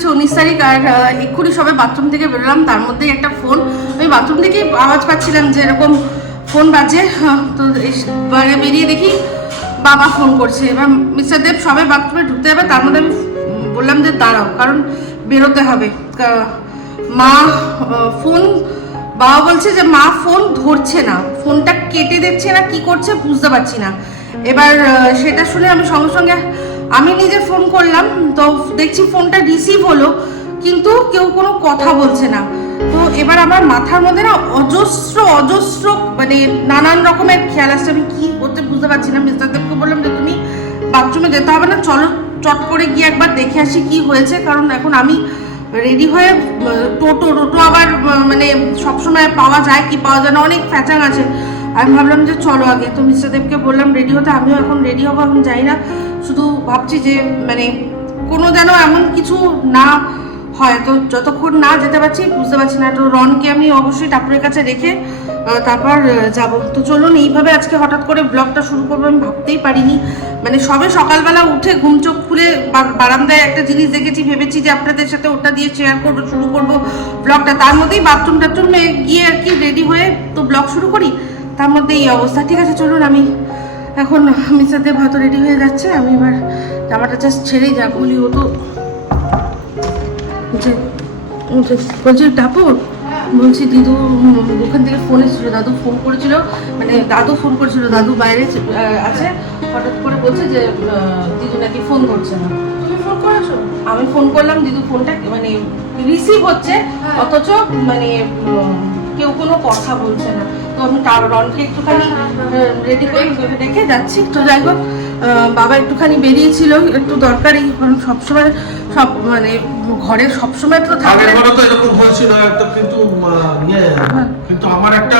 হচ্ছে 19 তারিখ, আর এক্ষুনি সবে বাথরুম থেকে বেরোলাম, তার মধ্যেই একটা ফোন, ওই বাথরুম থেকেই আওয়াজ পাচ্ছিলাম যে এরকম ফোন বাজে। তো বাইরে বেরিয়ে দেখি বাবা ফোন করছে। এবার মিস্টার দেব সবাই বাথরুমে ঢুকতে যাবে, তার মধ্যে আমি বললাম যে দাঁড়াও, কারণ বেরোতে হবে। মা ফোন, বাবা বলছে যে মা ফোন ধরছে না, ফোনটা কেটে দিচ্ছে না, কি করছে বুঝতে পারছি না। এবার সেটা শুনে আমি সঙ্গে সঙ্গে আমি নিজে ফোন করলাম, তো দেখছি ফোনটা রিসিভ হলো, কিন্তু কেউ কোনো কথা বলছে না। তো এবার আমার মাথার মধ্যে না অজস্র মানে নানান রকমের খেয়াল আসছে, আমি কি করতে বুঝতে পারছি না। মিস্টার দেবকে বললাম যে তুমি বাথরুমে যেতে হবে না, চলো চট করে গিয়ে একবার দেখে আসি কি হয়েছে, কারণ এখন আমি রেডি হয়ে টোটো আবার মানে সবসময় পাওয়া যায় কি পাওয়া যায় না, অনেক প্যাচাং আছে। আমি ভাবলাম যে চলো আগে, তো মিস্টার দেবকে বললাম রেডি হতে, আমিও এখন রেডি হবো। এখন যাই না, শুধু ভাবছি যে মানে কোনো যেন এমন কিছু না হয়, তো যতক্ষণ না যেতে পারছি বুঝতে পারছি না। তো রনকে আমি অবশ্যই টাপুরের কাছে রেখে তারপর যাব। তো চলুন, এইভাবে আজকে হঠাৎ করে ব্লগটা শুরু করবো আমি ভাবতেই পারিনি। মানে সবে সকালবেলা উঠে ঘুম চোখ খুলে বারান্দায় একটা জিনিস দেখেছি, ভেবেছি যে আপনাদের সাথে ওটা দিয়ে শেয়ার করবো, শুরু করবো ব্লগটা। তার মধ্যেই বাথরুমে গিয়ে আর কি রেডি হয়ে তো ব্লগ শুরু করি, তার মধ্যে এই অবস্থা। ঠিক আছে চলুন, আমি এখন মিস্টার দেব হয়তো রেডি হয়ে যাচ্ছে, আমি এবার জামাটা জাস্ট ছেড়েই যাবো। বলি ও তো বলছি টাপুর, বলছি দিদু ওখান থেকে ফোন এসেছিল, দাদু ফোন করেছিল, মানে দাদু ফোন করেছিল, দাদু বাইরে আছে, হঠাৎ করে বলছে যে দিদু নাকি ফোন করছে না। তুমি ফোন করেছো? আমি ফোন করলাম, দিদু ফোনটা মানে রিসিভ হচ্ছে, অথচ মানে কেউ কোনো কথা বলছে না। তো আমি রনকে একটুখানি রেডি করে রেখে যাচ্ছি। তো যাই হোক, বাবা একটুখানি বেরিয়েছিল, একটু দরকারি, কারণ সবসময় সব মানে ঘরে সবসময় তো থাকে। আগেরবারও তো এরকম হয়েছিল একটা, কিন্তু কিন্তু আমার একটা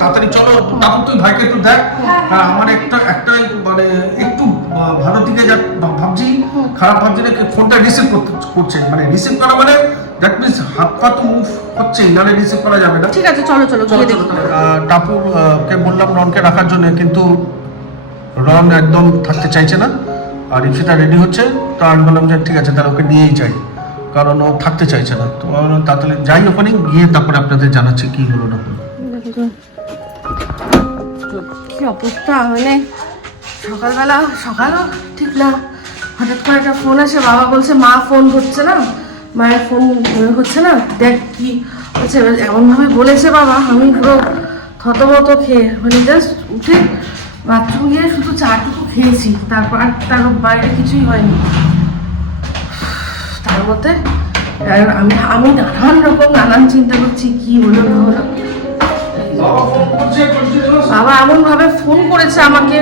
তাড়াতাড়ি চলো তারপর তুই ভাইকে একটু দেখ। হ্যাঁ আমার একটাই মানে একটু ভালো দিকে যা ভাবছি, খারাপ ভাবছি না, ফোনটা রিসিভ করছে, মানে রিসিভ করা মানে দ্যাট মিন্স হাত পা তো মুভ হচ্ছে, নালে রিসিভ করা যাবে না। ঠিক আছে চলো গিয়ে দেখি। টাপুর কে বললাম রনকে রাখার জন্য, কিন্তু রন একদম থাকতে চাইছে না, আর ইপসিতা রেডি হচ্ছে। তো আমি বললাম যে ঠিক আছে তাহলে ওকে নিয়েই যাই, কারণ ও থাকতে চাইছে না। তো তাড়াতাড়ি যাই ওখানে গিয়ে তারপরে আপনাদের জানাচ্ছি কি হলো না হলো। কি অবস্থা, মানে সকালও ঠিক না, হঠাৎ করে একটা ফোন আসে, বাবা বলছে মা ফোন হচ্ছে না, মায়ের ফোন হচ্ছে না, দেখ কি হচ্ছে। এমনভাবে বলেছে বাবা, আমি পুরো থতমত খেয়ে মানে জাস্ট উঠে বাথরুম গিয়ে শুধু চাটুকু খেয়েছি, তারপর আর তার বাইরে কিছুই হয়নি। তার মধ্যে আমি নানান চিন্তা করছি কি হলো না হলো। বাবা এমন ভাবে ফোন করেছে আমাকে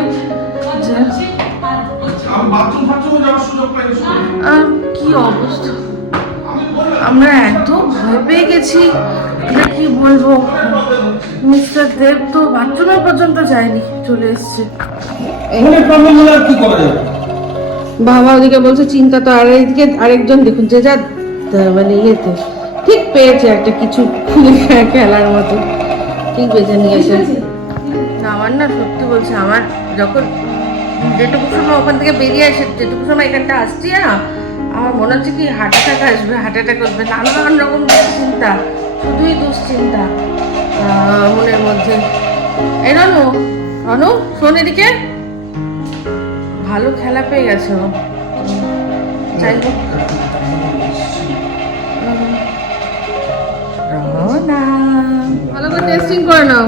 যে কি অবস্থা, আমরা এত ভয় পেয়ে গেছি, আমরা কি বলবো। মিস্টার দেব তো বাথরুমে পর্যন্ত যায়নি, চলে এসছে। বাবা ওদিকে বলছে চিন্তা, তো আর এইদিকে আরেকজন দেখুন যে যা মানে ইয়েতে ঠিক পেয়েছে একটা কিছু খেলার মতো, ঠিক বেঁচে নিয়েছে। আমার না সত্যি বলছে, আমার যখন যেটুকু সময় ওখান থেকে বেরিয়ে আসে, যেটুকু সময় এখানটা আসছি না, আমার মনে হচ্ছে কি হার্ট অ্যাটাক আসবে, নানান রকম দুশ্চিন্তা, শুধুই দুশ্চিন্তা মনের মধ্যে। এই রনু শোন এদিকে, ভালো খেলা পেয়ে গেছে ও। যাই হোক ভালো করে টেস্টিং করে নাও।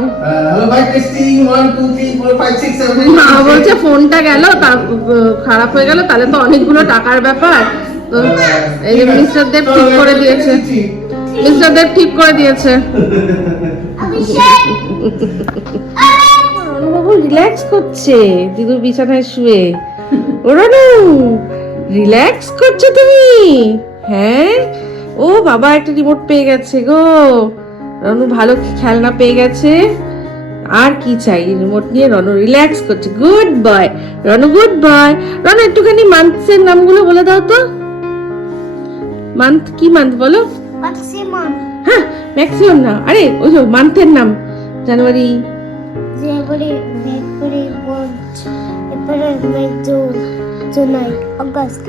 মা বলছে ফোনটা গেল, খারাপ হয়ে গেল, তাহলে তো অনেকগুলো টাকার ব্যাপার। তো এই যে মিস্টার দেব ঠিক করে দিয়েছে। অনুবাবু রিল্যাক্স করছে দিদু বিছানায় শুয়ে। ওরানু রিল্যাক্স করছো তুমি? হ্যাঁ, ও বাবা একটা রিমোট পেয়ে গেছে গো, রনু ভালো খেলনা পেয়ে গেছে, আর কি চাই। রিমোট নিয়ে রনু রিল্যাক্স করছে। Good boy Ronu, good boy. Ronu একটুখানি মান্থের নামগুলো বলে দাও তো। মান্থ কি মান্থ বলো? হ্যাঁ ম্যাক্সিমাম না, আরে ওই যে মান্থের নাম। January, July, August,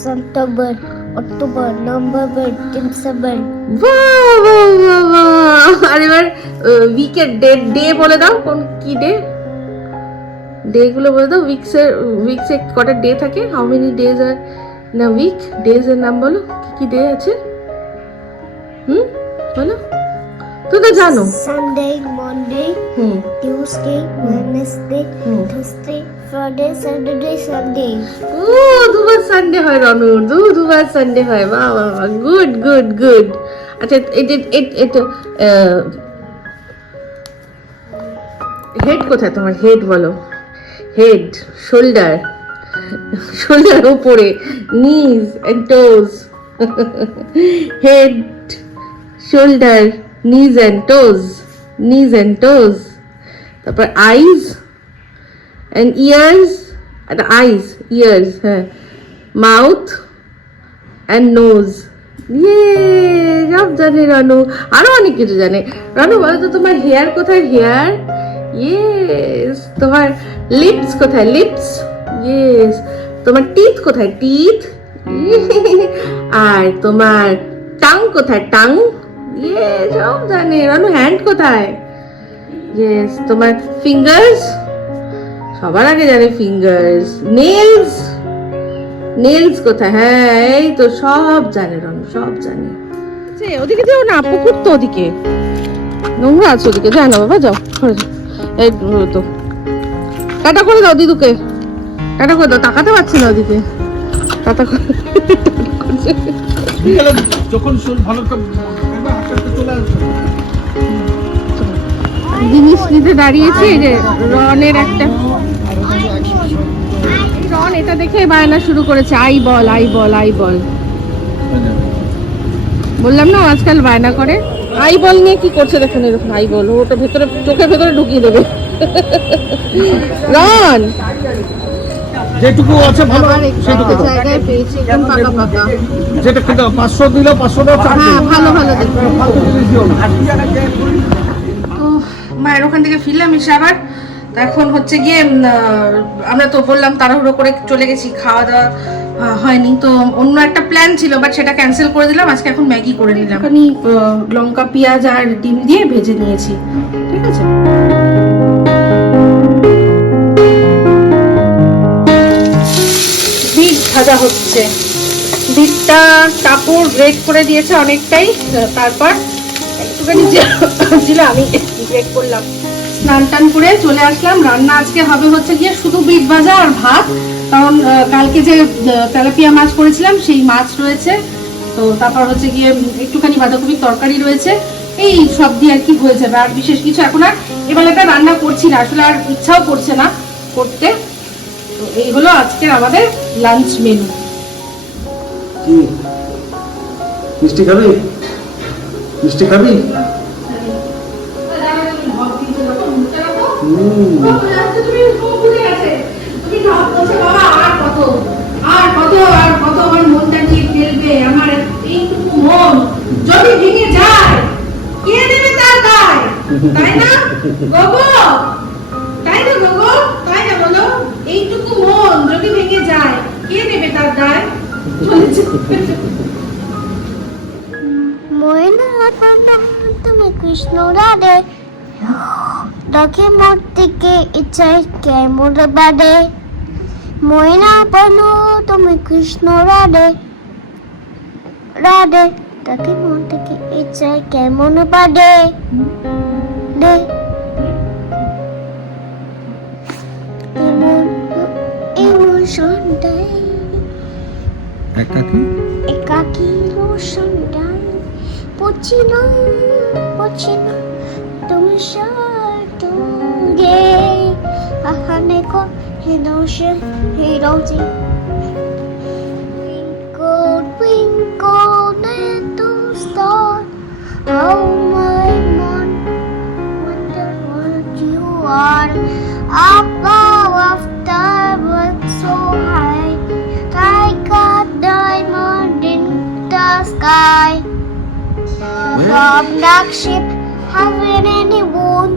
September, October, November, December. বাহ বাহ বাহ বাহ। আর এবার উইকের ডে বলে দাও, কোন কি ডে, ডে গুলো বলে দাও। উইকসে কটা ডে থাকে, হাউ মেনি ডেজ আর না উইক, ডেজ এর নাম বলো, কি কি ডে আছে, বলো, তুমি তো জানো। Sunday, Monday, Tuesday, Wednesday, Thursday, Friday, Saturday, Sunday. ও দুবার সানডে হয় রনুর, দুবার সানডে হয়, বাহ বাহ বাহ, গুড গুড গুড। আচ্ছা এটা হেড কোথায় তোমার, হেড বলো, হেড, শোল্ডার, শোল্ডার উপরে, নিজ এন্ড টোজ, হেড, শোল্ডার, নিজ এন্ড টোজ, নিজ এন্ড টোজ, তারপর আইজ and ears, and eyes, ears, হ্যাঁ, mouth and nose. সব জানে রানু, আরো অনেক কিছু জানে। রানু বলো তো তোমার হেয়ার কোথায়, হেয়ার, ইয়েস। তোমার লিপস কোথায়, লিপস, ইয়েস। তোমার টিথ কোথায়, টিথ, আর তোমার টাং কোথায়, টাং, ইয়ে সব জানে রানু। হ্যান্ড কোথায়, ইয়েস। তোমার ফিঙ্গার্স, সবার আগে জানে ফিঙ্গার্স। নেলস, নেলস কোথায়, হ্যাঁ এই তো সব জানে রনু, সব জানে। ওদিকে যাও না, পুকুর তো ওদিকে নোংরা আছে, ওদিকে যায় না বাবা, যাও ঘরে যাও। এই তো টাটা করে দাও দিদুকে, টাটা করে দাও, তাকাতে পারছি না ওদিকে, টাটা করে। বিকেলে যখন ভালো চলে আসবে। জিনিস নিতে দাঁড়িয়েছি, এই যে রনের একটা, রন এটা দেখে বায়না শুরু করেছে, আই বল আই বল আই বল। বললাম না আজকাল বায়না করে। আই বল নিয়ে কি করছে দেখুন, এরকম আই বল, ওটা ভেতরে চোখের ভেতরে ঢুকিয়ে দেবে। রন যেটুকু আছে ভালো, সেটুকু দাও। জায়গায় পেয়েছি একদম পাকা পাকা, যেটা কিন্তু 500 দিলে 500 দাও, হ্যাঁ ভালো ভালো দেখো। ফালতু জিনিস দিও না। তো মায়ের ওখান থেকে ফিরলাম এসে আবার, তো এখন হচ্ছে গিয়ে আমরা তো বললাম তাড়াহুড়ো করে চলে গেছি, খাওয়া দাওয়া হয়নি, তো অন্য একটা প্ল্যান ছিল বাট সেটা ক্যান্সেল করে দিলাম। আজকে এখন ম্যাগি করে নিলাম, এখানে লঙ্কা পেঁয়াজ আর ডিম দিয়ে ভেজে নিয়েছি, ঠিক আছে। বিট ভাজা হচ্ছে, বিটটা কাপড় গ্রেট করে দিয়েছে অনেকটাই, তারপর একটুখানি ছিল আমি গ্রেট করলাম। স্নান টান করে চলে আসলাম। রান্না আজকে হবে হচ্ছে গিয়ে শুধু বিট ভাজা আর ভাত, কারণ কালকে যে তেলাপিয়া মাছ করেছিলাম সেই মাছ রয়েছে, তো তারপর হচ্ছে গিয়ে একটুখানি বাঁধাকপির তরকারি রয়েছে, এই সব দিয়ে আর কি হয়ে যাবে। আর বিশেষ কিছু এখন আর এবেলাটা রান্না করছি না, আসলে আর ইচ্ছাও করছে না করতে। তো এই হলো আজকের আমাদের লাঞ্চ মেনু। কি মিষ্টি খাবি, মিষ্টি খাবি? যদি ভেঙে যায় কে দেবে তার দায়, তাই না গগো, তাই না গগো, তাই না বলো? এইটুকু মন যদি ভেঙে যায় কে দেবে তার দায়? চলেছে ময়না তুমি কৃষ্ণ রাধে, ডাকে মোর থেকে ইচ্ছায় কেমন বাদে। ময়না বলো তুমি কৃষ্ণ রাধে, রাধে ডাকে মোর থেকে ইচ্ছায় কেমন বাদে। দে এমন সন্ধ্যায় একাকী সন্ধ্যায় পচিনা পচিনা তুমি সাথে আহানে কো হিনোশে হিরোজি twinkle twinkle little star, how my mind wonder what you are. Above the world so high, like a diamond in the sky. From that ship, having any wound?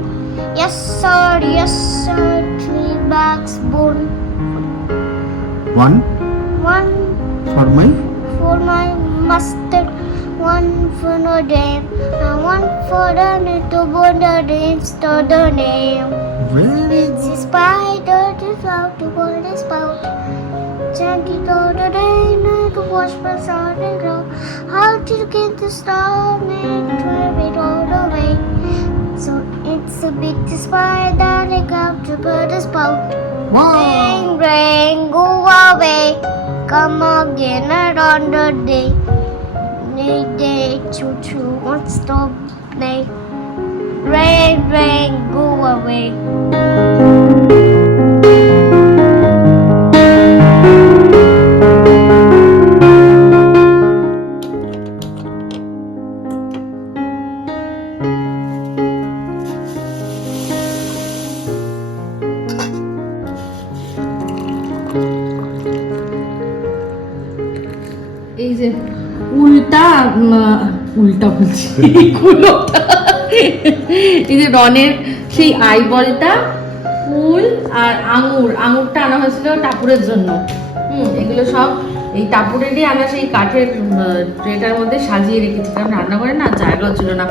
Yes sir, 3 bags bone. One One for my for my mustard, one for no dam, and one for the little wonder names to the name. It's a spider that's out to what is spout. Janky to the rain to wash my sun and glow. How to get the star and drive it all away. So it's a big spider that out to put a spout. Ring, ring, go away. Come again another day. Day, choo choo, won't stop me. Rain, rain, go away. এই যে উল্টা বলছি কুলোটা। এই যে রনের সেই আইবলটা, ফুল আর আঙুরটা আনা হয়েছিল টাপুরের জন্য। এগুলো সব এই টাপুরেরই আনা, সেই কাঠের ট্রেটার মধ্যে সাজিয়ে রেখেছি, কারণ রান্নাঘরে না জায়গাও ছিল না।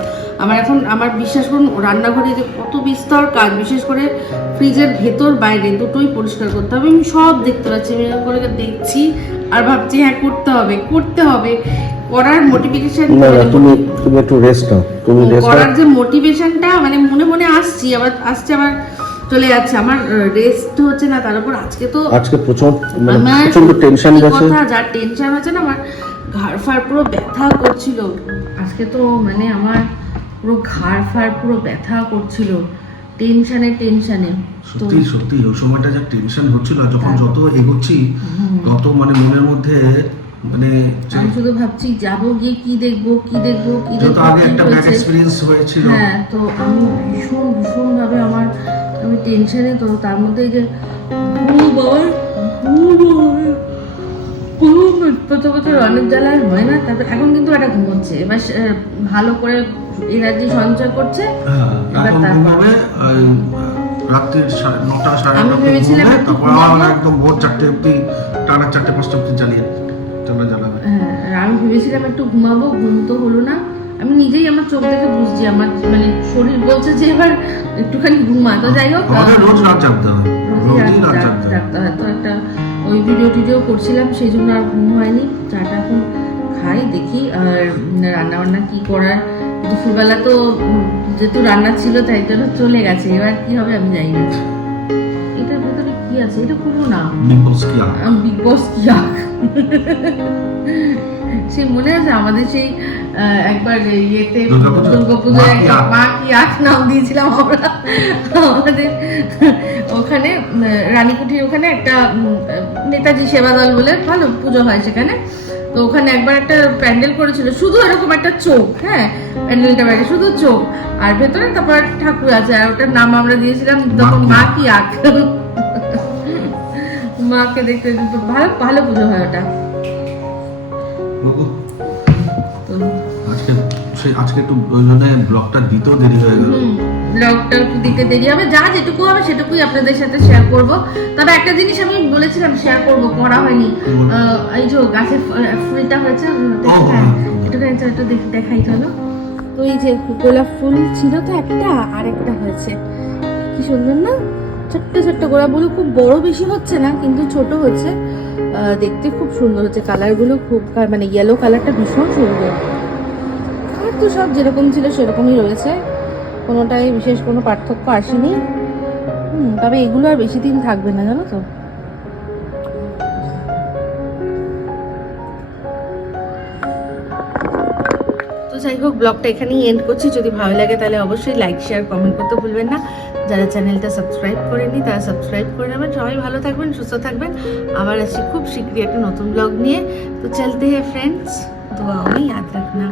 আমার বিশ্বাস করুন, রান্নাঘরে যে কত বিস্তর কাজ, বিশেষ করে ফ্রিজের ভেতর বাইরে দুটোই পরিষ্কার করতে হবে। আমি সব দেখতে পাচ্ছি, আমি এরকম করে দেখছি আর ভাবছি হ্যাঁ করতে হবে করার মোটিভেশন। তুমি একটু রেস্ট নাও, তুমি রেস্ট করার যে মোটিভেশনটা মানে মনে আসছে, আবার চলে যাচ্ছে। আমার রেস্ট হচ্ছে না, তার উপর আজকে প্রচন্ড টেনশন গেছে। যার টেনশন হচ্ছে না, আমার ঘাড় ফাড় পুরো ব্যথা করছিল আজকে। তো মানে আমার পুরো ঘাড় ফাড় পুরো ব্যথা করছিল টেনশনে। সত্যি ওই সময়টা যা টেনশন হচ্ছিল, যখন যত এগোচ্ছি তত মানে মনের মধ্যে মানে আমি শুধু ভাবছি যাবো গিয়ে কি দেখবো আগে একটা ব্যাড এক্সপেরিয়েন্স হয়েছিল। হ্যাঁ, তো আমি ভীষণ ভাবে আমি টেনশনে। তো তার মধ্যে এই যে প্রথম অনেক জ্বালায় হয় না, তারপর এখন কিন্তু একটা ঘুমোচ্ছে। এবার ভালো করে এনার্জি সঞ্চয় করছে। রাত্রির 9টা সাড়ে আমি ভেবেছিলাম একদম ভোর 4টে অব্দি, টানা 4টে-5টা অব্দি জ্বালাবে। আমি ভেবেছিলাম একটু ঘুমাবো, ঘুম তো হলো না। আমি নিজেই আমার চোখ দেখে বুঝছি, আমার মানে শরীর বলছে যে এবার একটুখানি ঘুমা। তো যাই হোক, রোজ রাত জাগতে হয়, তো একটা ওই ভিডিও করছিলাম, সেই জন্য আর ঘুম হয়নি। চাটা এখন খাই, দেখি আর রান্নাবান্না কি করার। দুপুরবেলা তো যেহেতু রান্না ছিল তাই জন্য চলে গেছে, এবার কি হবে আমি জানি না। এটার ভেতরে কি আছে এটা খুলবো না। বিগ বস কি আঁক সে মনে আছে আমাদের সেই একবার ইয়েতে দুর্গাপুজোয় মা কি আঁক নাম দিয়েছিলাম আমরা। আমাদের ওখানে রানীকুঠির ওখানে একটা নেতাজি সেবা দল বলে ভালো পুজো হয় সেখানে। তো ওখানে একবার একটা প্যান্ডেল করেছিল, শুধু এরকম একটা চোখ, হ্যাঁ প্যান্ডেলটা বাইরে শুধু চোখ আর ভেতরে তারপর ঠাকুর আছে, আর ওটার নাম আমরা দিয়েছিলাম তখন মা কি আঁক। মাকে দেখতে ভালো পুজো হয় ওটা। আজকে একটু প্রয়োজনে ব্লগটা দিতেও দেরি হয়ে গেল। ব্লগটা দিতে দেরি হবে, যা যেটুকু হবে সেটুকুই আপনাদের সাথে শেয়ার করব। তবে একটা জিনিস আমি বলেছিলাম শেয়ার করব, করা হয়নি। এই যে গাছের ফুলটা হয়েছে, একটু দেখাই চলো। তো এই যে গোলাপ ফুল ছিল তো একটা, আরেকটা হয়েছে, কি সুন্দর না, ছোট্ট গোলাপগুলো খুব বড় বেশি হচ্ছে না, কিন্তু ছোট হচ্ছে, দেখতে খুব সুন্দর হচ্ছে। কালারগুলো খুব মানে ইয়েলো কালারটা ভীষণ সুন্দর। আর তো সব যেরকম ছিল সেরকমই রয়েছে, কোনোটাই বিশেষ কোনো পার্থক্য আসেনি। তবে এগুলো আর বেশি দিন থাকবে না, জানো তো। যাই হোক, ব্লগটা এখানেই এন্ড করছি। যদি ভালো লাগে তাহলে অবশ্যই লাইক শেয়ার কমেন্ট করতে ভুলবেন না। যারা চ্যানেলটা সাবস্ক্রাইব করেনি তারা সাবস্ক্রাইব করে নেবেন। সবাই ভালো থাকবেন, সুস্থ থাকবেন। আবার আসছি খুব শীঘ্রই একটা নতুন ব্লগ নিয়ে। তো চলতে হ্যাঁ ফ্রেন্ডস, दुआओं में याद रखना।